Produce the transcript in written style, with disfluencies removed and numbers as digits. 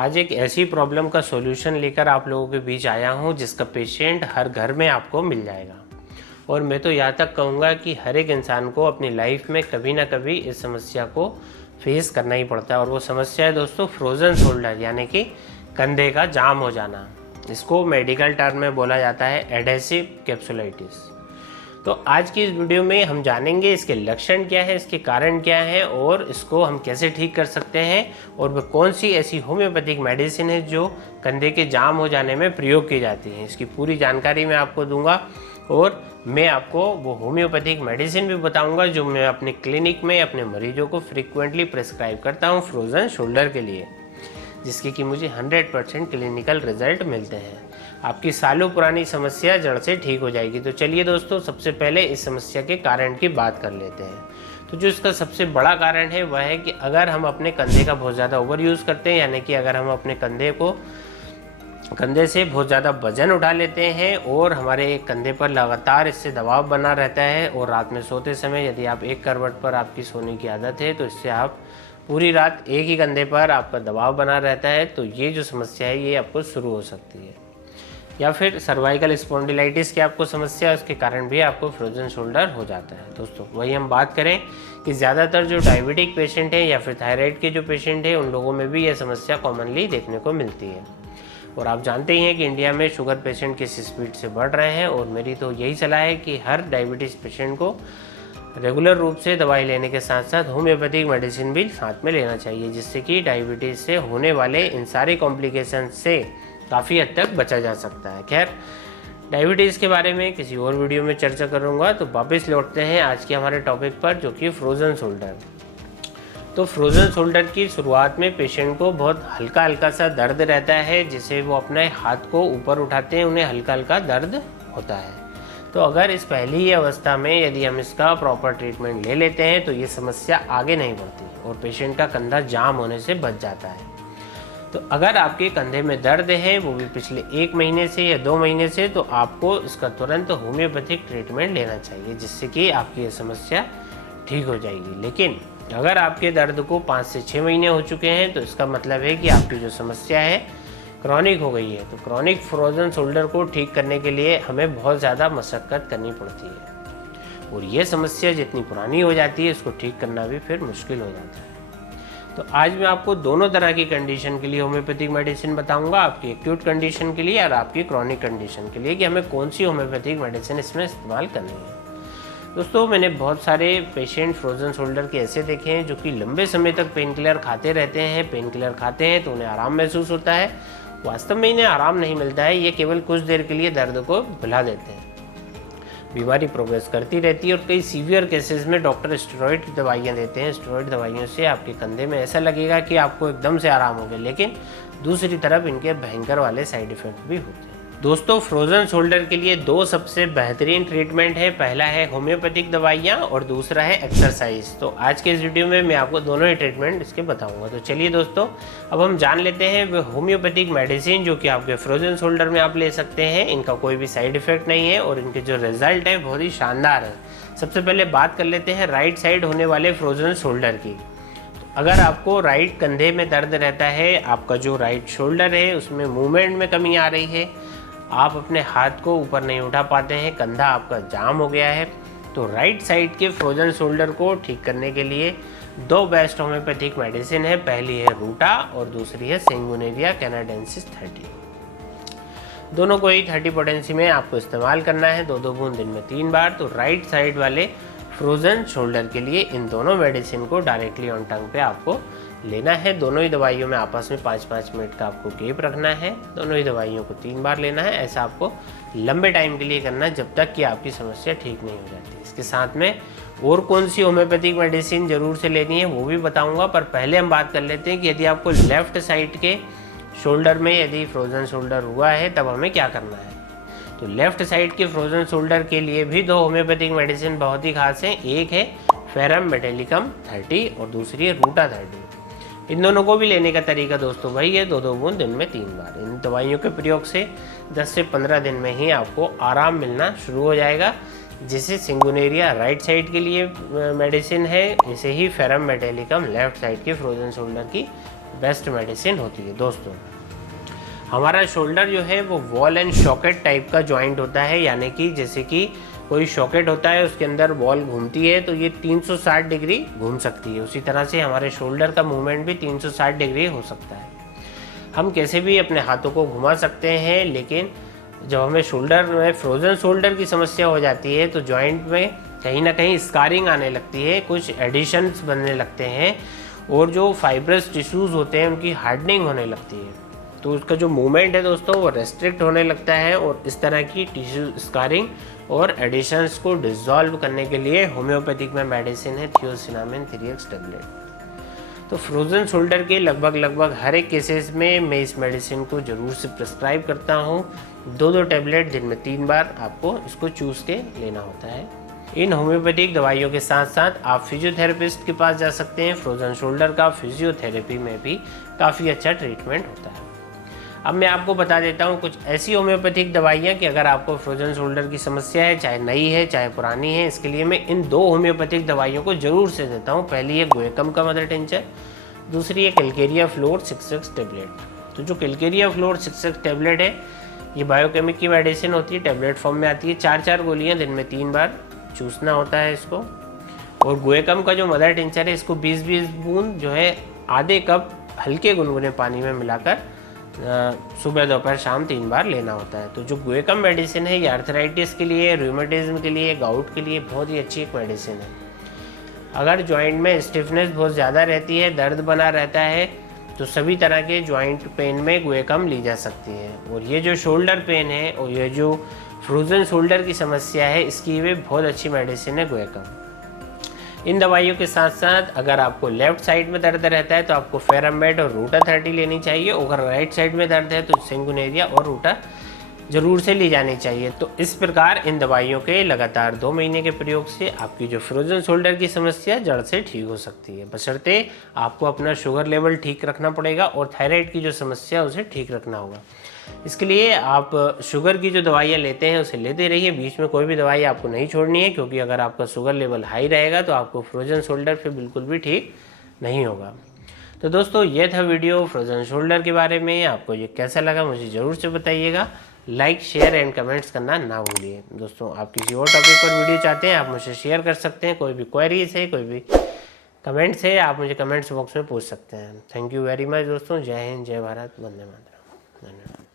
आज एक ऐसी प्रॉब्लम का सॉल्यूशन लेकर आप लोगों के बीच आया हूं जिसका पेशेंट हर घर में आपको मिल जाएगा। और मैं तो यहाँ तक कहूँगा कि हर एक इंसान को अपनी लाइफ में कभी ना कभी इस समस्या को फेस करना ही पड़ता है। और वो समस्या है दोस्तों फ्रोज़न शोल्डर, यानी कि कंधे का जाम हो जाना। इसको मेडिकल टर्म में बोला जाता है एडहेसिव कैप्सुलाइटिस। तो आज की इस वीडियो में हम जानेंगे इसके लक्षण क्या है, इसके कारण क्या है और इसको हम कैसे ठीक कर सकते हैं, और वह कौन सी ऐसी होम्योपैथिक मेडिसिन है जो कंधे के जाम हो जाने में प्रयोग की जाती है। इसकी पूरी जानकारी मैं आपको दूंगा और मैं आपको वो होम्योपैथिक मेडिसिन भी बताऊंगा जो मैं अपने क्लिनिक में अपने मरीजों को फ्रीक्वेंटली प्रेस्क्राइब करता हूँ फ्रोज़न शोल्डर के लिए, जिसके कि मुझे 100% क्लिनिकल रिजल्ट मिलते हैं। आपकी सालों पुरानी समस्या जड़ से ठीक हो जाएगी। तो चलिए दोस्तों, सबसे पहले इस समस्या के कारण की बात कर लेते हैं। तो जो इसका सबसे बड़ा कारण है वह है कि अगर हम अपने कंधे का बहुत ज़्यादा ओवर यूज़ करते हैं, यानी कि अगर हम अपने कंधे से बहुत ज़्यादा वजन उठा लेते हैं और हमारे कंधे पर लगातार इससे दबाव बना रहता है, और रात में सोते समय यदि आप एक करवट पर आपकी सोने की आदत है तो इससे आप पूरी रात एक ही कंधे पर आपका दबाव बना रहता है, तो ये जो समस्या है ये आपको शुरू हो सकती है। या फिर सर्वाइकल स्पॉन्डिलाइटिस की आपको समस्या है, उसके कारण भी आपको फ्रोज़न शोल्डर हो जाता है। दोस्तों वही हम बात करें कि ज़्यादातर जो डायबिटिक पेशेंट हैं या फिर थायराइड के जो पेशेंट हैं उन लोगों में भी यह समस्या कॉमनली देखने को मिलती है। और आप जानते ही हैं कि इंडिया में शुगर पेशेंट किस स्पीड से बढ़ रहे हैं, और मेरी तो यही सलाह है कि हर डायबिटीज़ पेशेंट को रेगुलर रूप से दवाई लेने के साथ साथ होम्योपैथिक मेडिसिन भी साथ में लेना चाहिए, जिससे कि डायबिटीज़ से होने वाले इन सारे कॉम्प्लिकेशन से काफ़ी हद तक बचा जा सकता है। खैर, डायबिटीज़ के बारे में किसी और वीडियो में चर्चा करूंगा। तो वापस लौटते हैं आज के हमारे टॉपिक पर, जो कि फ्रोज़न शोल्डर। तो फ्रोज़न शोल्डर की शुरुआत में पेशेंट को बहुत हल्का हल्का सा दर्द रहता है, जिसे वो अपने हाथ को ऊपर उठाते हैं उन्हें हल्का हल्का दर्द होता है। तो अगर इस पहली ही अवस्था में यदि हम इसका प्रॉपर ट्रीटमेंट ले लेते हैं तो ये समस्या आगे नहीं बढ़ती और पेशेंट का कंधा जाम होने से बच जाता है। तो अगर आपके कंधे में दर्द है, वो भी पिछले 1 महीने से या 2 महीने से, तो आपको इसका तुरंत होम्योपैथिक ट्रीटमेंट लेना चाहिए, जिससे कि आपकी ये समस्या ठीक हो जाएगी। लेकिन अगर आपके दर्द को 5 से 6 महीने हो चुके हैं तो इसका मतलब है कि आपकी जो समस्या है क्रॉनिक हो गई है। तो क्रॉनिक फ्रोज़न शोल्डर को ठीक करने के लिए हमें बहुत ज़्यादा मशक्क़त करनी पड़ती है, और ये समस्या जितनी पुरानी हो जाती है इसको ठीक करना भी फिर मुश्किल हो जाता है। तो आज मैं आपको दोनों तरह की कंडीशन के लिए होम्योपैथिक मेडिसिन बताऊंगा, आपकी एक्यूट कंडीशन के लिए और आपकी क्रॉनिक कंडीशन के लिए, कि हमें कौन सी होम्योपैथिक मेडिसिन इसमें इस्तेमाल करनी है। दोस्तों, मैंने बहुत सारे पेशेंट फ्रोज़न शोल्डर के ऐसे देखे हैं जो कि लंबे समय तक पेन किलर खाते रहते हैं। पेन किलर खाते हैं तो उन्हें आराम महसूस होता है, वास्तव में इन्हें आराम नहीं मिलता है, ये केवल कुछ देर के लिए दर्द को भुला देते हैं। बीमारी प्रोग्रेस करती रहती है और कई सीवियर केसेस में डॉक्टर स्टेरॉइड की दवाइयाँ देते हैं। स्टेरॉइड दवाइयों से आपके कंधे में ऐसा लगेगा कि आपको एकदम से आराम हो गया, लेकिन दूसरी तरफ इनके भयंकर वाले साइड इफ़ेक्ट भी होते हैं। दोस्तों, फ्रोज़न शोल्डर के लिए 2 सबसे बेहतरीन ट्रीटमेंट है। पहला है होम्योपैथिक दवाइयाँ और दूसरा है एक्सरसाइज। तो आज के इस वीडियो में मैं आपको दोनों ही ट्रीटमेंट इसके बताऊंगा। तो चलिए दोस्तों, अब हम जान लेते हैं वो होम्योपैथिक मेडिसिन जो कि आपके फ्रोज़न शोल्डर में आप ले सकते हैं। इनका कोई भी साइड इफेक्ट नहीं है और इनके जो रिजल्ट है बहुत ही शानदार है। सबसे पहले बात कर लेते हैं राइट साइड होने वाले फ्रोज़न शोल्डर की। अगर आपको राइट कंधे में दर्द रहता है, आपका जो राइट शोल्डर है उसमें मूवमेंट में कमी आ रही है, आप अपने हाथ को ऊपर नहीं उठा पाते हैं, कंधा आपका जाम हो गया है, तो राइट साइड के फ्रोज़न शोल्डर को ठीक करने के लिए 2 बेस्ट होम्योपैथिक मेडिसिन है। पहली है रूटा और दूसरी है सिंगुनेरिया कैनाडेंसिस 30। दोनों को ही 30 पोटेंसी में आपको इस्तेमाल करना है, 2-2 बूंद दिन में 3 बार। तो राइट साइड वाले फ्रोज़न शोल्डर के लिए इन दोनों मेडिसिन को डायरेक्टली ऑन टंग पे आपको लेना है। दोनों ही दवाइयों में आपस में 5-5 मिनट का आपको गैप रखना है। दोनों ही दवाइयों को 3 बार लेना है। ऐसा आपको लंबे टाइम के लिए करना है, जब तक कि आपकी समस्या ठीक नहीं हो जाती। इसके साथ में और कौन सी होम्योपैथिक मेडिसिन ज़रूर से लेनी है वो भी बताऊंगा, पर पहले हम बात कर लेते हैं कि यदि आपको लेफ़्ट साइड के शोल्डर में यदि फ्रोज़न शोल्डर हुआ है तब हमें क्या करना है। तो लेफ़्ट साइड के फ्रोज़न शोल्डर के लिए भी 2 होम्योपैथिक मेडिसिन बहुत ही खास हैं। एक है फेरम मेटेलिकम 30 और दूसरी है रूटा 30। इन दोनों को भी लेने का तरीका दोस्तों वही है, 2-2 बूंद दिन में 3 बार। इन दवाइयों के प्रयोग से 10 से 15 दिन में ही आपको आराम मिलना शुरू हो जाएगा। जैसे सिंगुनेरिया राइट साइड के लिए मेडिसिन है, ऐसे ही फेरम मेटेलिकम लेफ्ट साइड के फ्रोज़न शोल्डर की बेस्ट मेडिसिन होती है। दोस्तों, हमारा शोल्डर जो है वो वॉल एंड सॉकेट टाइप का जॉइंट होता है, यानी कि जैसे कि कोई सॉकेट होता है उसके अंदर बॉल घूमती है तो ये 360 डिग्री घूम सकती है, उसी तरह से हमारे शोल्डर का मूवमेंट भी 360 डिग्री हो सकता है। हम कैसे भी अपने हाथों को घुमा सकते हैं, लेकिन जब हमें शोल्डर में फ्रोजन शोल्डर की समस्या हो जाती है तो जॉइंट में कहीं ना कहीं स्कारिंग आने लगती है, कुछ एडिशंस बनने लगते हैं और जो फाइब्रस टिश्यूज़ होते हैं उनकी हार्डनिंग होने लगती है, तो उसका जो मूवमेंट है दोस्तों वो रेस्ट्रिक्ट होने लगता है। और इस तरह की टिश्यू स्कारिंग और एडिशंस को डिसॉल्व करने के लिए होम्योपैथिक में मेडिसिन है थियोसिनामिन 3x टैबलेट। तो फ्रोज़न शोल्डर के लगभग हर एक केसेस में मैं इस मेडिसिन को ज़रूर से प्रिस्क्राइब करता हूँ। 2 टैबलेट दिन में 3 बार आपको इसको चूज़ के लेना होता है। इन होम्योपैथिक दवाइयों के साथ साथ आप फिजियोथेरेपिस्ट के पास जा सकते हैं। फ्रोज़न शोल्डर का फिजियोथेरेपी में भी काफ़ी अच्छा ट्रीटमेंट होता है। अब मैं आपको बता देता हूँ कुछ ऐसी होम्योपैथिक दवाइयाँ कि अगर आपको फ्रोजन शोल्डर की समस्या है, चाहे नई है चाहे पुरानी है, इसके लिए मैं इन 2 होम्योपैथिक दवाइयों को ज़रूर से देता हूँ। पहली है गुएकम का मदर टिंचर, दूसरी है कैलकेरिया फ्लोर 6x टैबलेट। तो जो कैलकेरिया फ्लोर 6x टैबलेट है ये बायोकेमिक की मेडिसिन होती है, टैबलेट फॉर्म में आती है। 4 गोलियाँ दिन में 3 बार चूसना होता है इसको। और गुएकम का जो मदर टिंचर है इसको 20-20 बूंद जो है आधे कप हल्के गुनगुने पानी में मिलाकर सुबह दोपहर शाम 3 बार लेना होता है। तो जो गुएकम मेडिसिन है ये आर्थराइटिस के लिए, रूमेटिज्म के लिए, गाउट के लिए बहुत ही अच्छी एक मेडिसिन है। अगर जॉइंट में स्टिफनेस बहुत ज़्यादा रहती है, दर्द बना रहता है, तो सभी तरह के जॉइंट पेन में गुएकम ली जा सकती है। और ये जो शोल्डर पेन है और ये जो फ्रोजन शोल्डर की समस्या है इसकी भी बहुत अच्छी मेडिसिन है गुएकम। इन दवाइयों के साथ साथ अगर आपको लेफ्ट साइड में दर्द रहता है तो आपको फेरमेट और रूटा 30 लेनी चाहिए। अगर राइट साइड में दर्द है तो सिंगुनेरिया और रूटा जरूर से ली जानी चाहिए। तो इस प्रकार इन दवाइयों के लगातार 2 महीने के प्रयोग से आपकी जो फ्रोजन शोल्डर की समस्या जड़ से ठीक हो सकती है, बशर्ते आपको अपना शुगर लेवल ठीक रखना पड़ेगा और थायराइड की जो समस्या उसे ठीक रखना होगा। इसके लिए आप शुगर की जो दवाइयाँ लेते हैं उसे लेते रहिए, बीच में कोई भी दवाई आपको नहीं छोड़नी है, क्योंकि अगर आपका शुगर लेवल हाई रहेगा तो आपको फ्रोजन शोल्डर फिर बिल्कुल भी ठीक नहीं होगा। तो दोस्तों ये था वीडियो फ्रोजन शोल्डर के बारे में। आपको ये कैसा लगा मुझे ज़रूर से बताइएगा। लाइक शेयर एंड कमेंट्स करना ना भूलिए। दोस्तों आप किसी और टॉपिक पर वीडियो चाहते हैं आप मुझे शेयर कर सकते हैं, कोई भी क्वेरीज है, कोई भी कमेंट्स है, आप मुझे कमेंट्स बॉक्स में पूछ सकते हैं। थैंक यू वेरी मच दोस्तों। जय हिंद, जय भारत, वंदे मातरम। धन्यवाद।